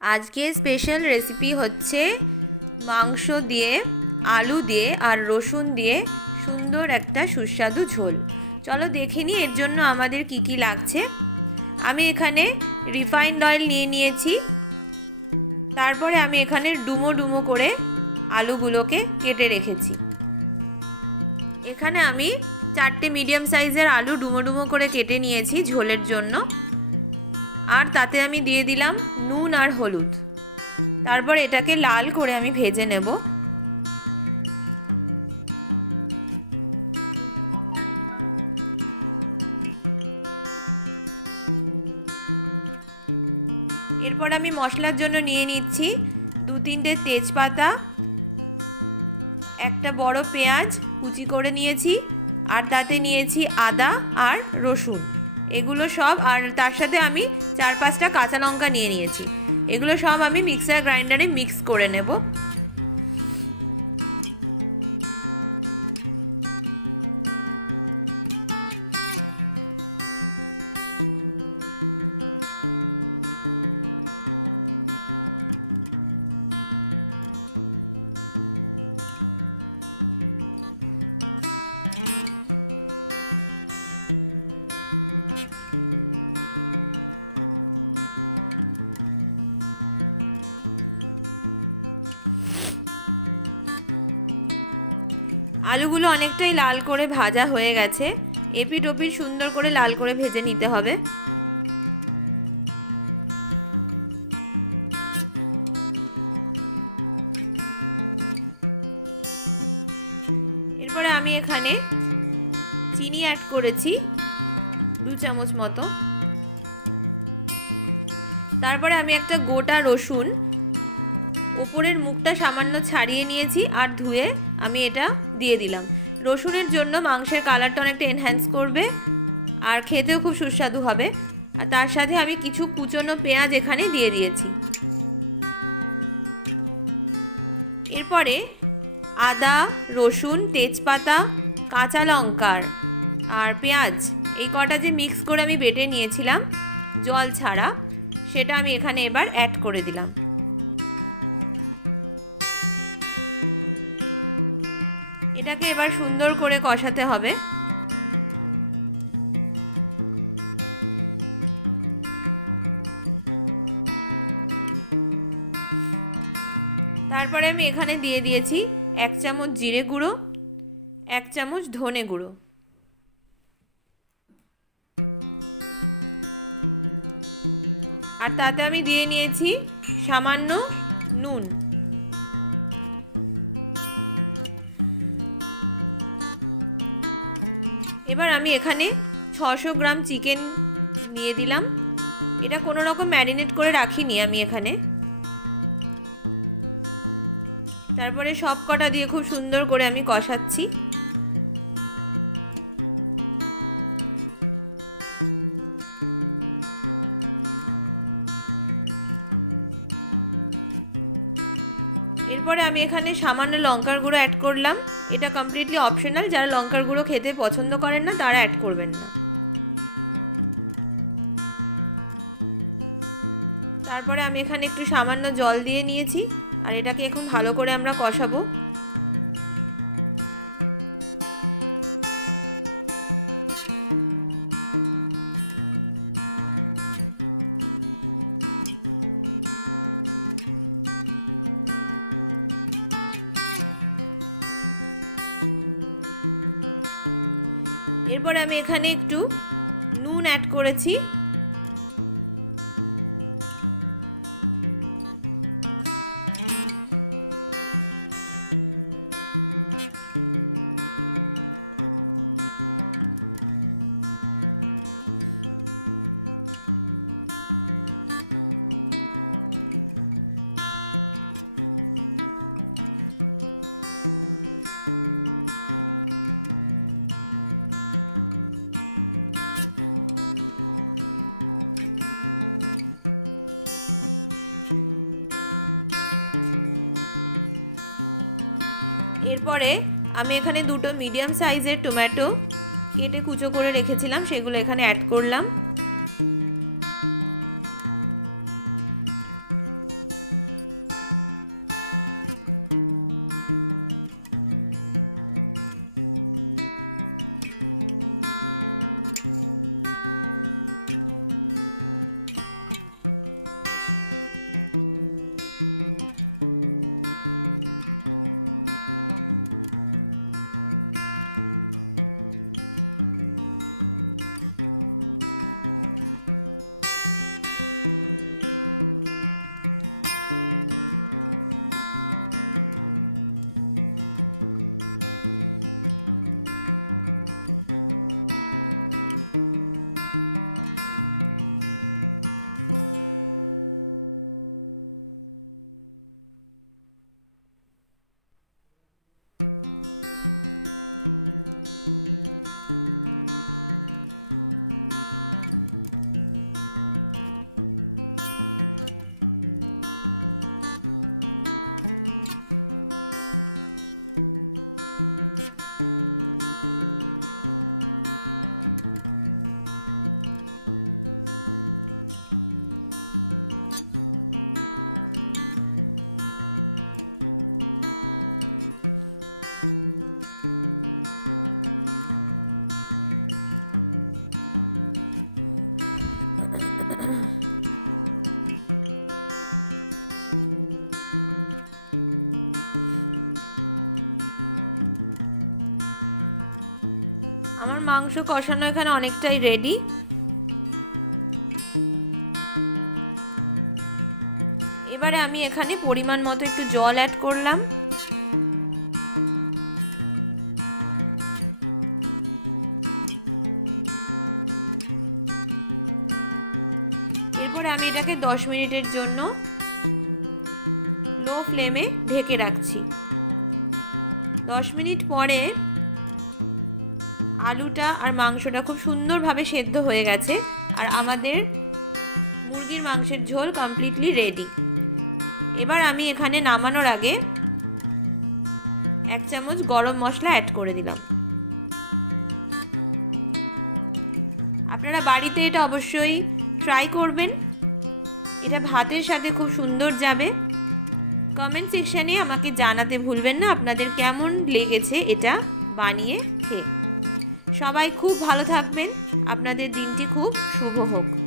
আজকে special recipe হচ্ছে মাংস দিয়ে আলু দিয়ে আর রসুন দিয়ে সুন্দর একটা সুস্বাদু ঝোল। চলো দেখে নিই এর জন্য আমাদের কি কি লাগছে। আমি এখানে রিফাইন্ড অয়েল নিয়ে নিয়েছি। তারপরে আমি এখানে ডুমো ডুমো করে আলুগুলোকে কেটে রেখেছি। এখানে আমি 4টে মিডিয়াম সাইজের আলু ডুমো ডুমো করে কেটে নিয়েছি ঝোলের জন্য। আর তাতে আমি দিয়ে দিলাম নুন আর হলুদ। তারপর এটাকে লাল করে আমি ভেজে নেব। এরপর আমি মশলার জন্য নিয়ে নিচ্ছি 2-3টে তেজপাতা, একটা বড় পেঁয়াজ কুচি করে নিয়েছি, আর তাতে নিয়েছি আদা আর রসুন, এগুলো সব। আর তার সাথে আমি 4-5টা কাঁচা লঙ্কা নিয়ে নিয়েছি। এগুলো সব আমি মিক্সার গ্রাইন্ডারে মিক্স করে নেব। আলুগুলো অনেকটাই লাল করে ভাজা হয়ে গেছে। এপিট ওপিট সুন্দর করে লাল করে ভেজে নিতে হবে। এরপরে আমি এখানে চিনি অ্যাড করেছি 2 চামচ মতো। তারপরে আমি একটা গোটা রসুন উপরের মুখটা সামান্য ছাড়িয়ে নিয়েছি আর ধুয়ে আমি এটা দিয়ে দিলাম। রসুনের জন্য মাংসের কালারটা অনেকটা এনহ্যান্স করবে আর খেতেও খুব সুস্বাদু হবে। আর তার সাথে আমি কিছু কুচনো পেঁয়াজ এখানে দিয়ে দিয়েছি। এরপরে আদা, রসুন, তেজপাতা, কাঁচা লঙ্কার আর পেঁয়াজ এই কটা যে মিক্স করে আমি বেটে নিয়েছিলাম জল ছাড়া, সেটা আমি এখানে এবার অ্যাড করে দিলাম। এটাকে এবার সুন্দর করে কষাতে হবে। তারপরে আমি এখানে দিয়ে দিয়েছি 1 চামচ জিরে গুঁড়ো, 1 চামচ ধনে গুঁড়ো, আর তাতে আমি দিয়ে নিয়েছি সামান্য নুন। এবার আমি এখানে 600 গ্রাম চিকেন নিয়ে দিলাম। এটা কোনো রকম ম্যারিনেট করে রাখিনি আমি এখানে। তারপরে সব কটা দিয়ে খুব সুন্দর করে আমি কষাচ্ছি। এরপরে আমি এখানে সামান্য লঙ্কার গুঁড়ো অ্যাড করলাম। এটা কমপ্লিটলি অপশনাল, যারা লঙ্কার গুঁড়ো খেতে পছন্দ করেন না তারা অ্যাড করবেন না। তারপরে আমি এখানে একটু সামান্য জল দিয়ে নিয়েছি আর এটাকে এখন ভালো করে আমরা কষাবো। এরপরে আমি এখানে একটু নুন অ্যাড করেছি। এরপরে আমি এখানে 2টো মিডিয়াম সাইজের টমেটো কেটে কুচো করে রেখেছিলাম, সেগুলো এখানে অ্যাড করলাম। কষানো এখানে অনেকটাই রেডি। এবারে আমি এখানে পরিমাণ মতো একটু জল অ্যাড করলাম। এরপরে আমি এটাকে 10 মিনিটের জন্য লো ফ্লেমে ঢেকে রাখছি। 10 মিনিট পরে আলুটা আর মাংসটা খুব সুন্দরভাবে সেদ্ধ হয়ে গেছে আর আমাদের মুরগির মাংসের ঝোল কমপ্লিটলি রেডি। এবার আমি এখানে নামানোর আগে 1 চামচ গরম মশলা অ্যাড করে দিলাম। আপনারা বাড়িতে এটা অবশ্যই ট্রাই করবেন, এটা ভাতের সাথে খুব সুন্দর যাবে। কমেন্ট সেকশনে আমাকে জানাতে ভুলবেন না আপনাদের কেমন লেগেছে এটা বানিয়ে খেয়ে। সবাই খুব ভালো থাকবেন, আপনাদের দিনটি খুব শুভ হোক।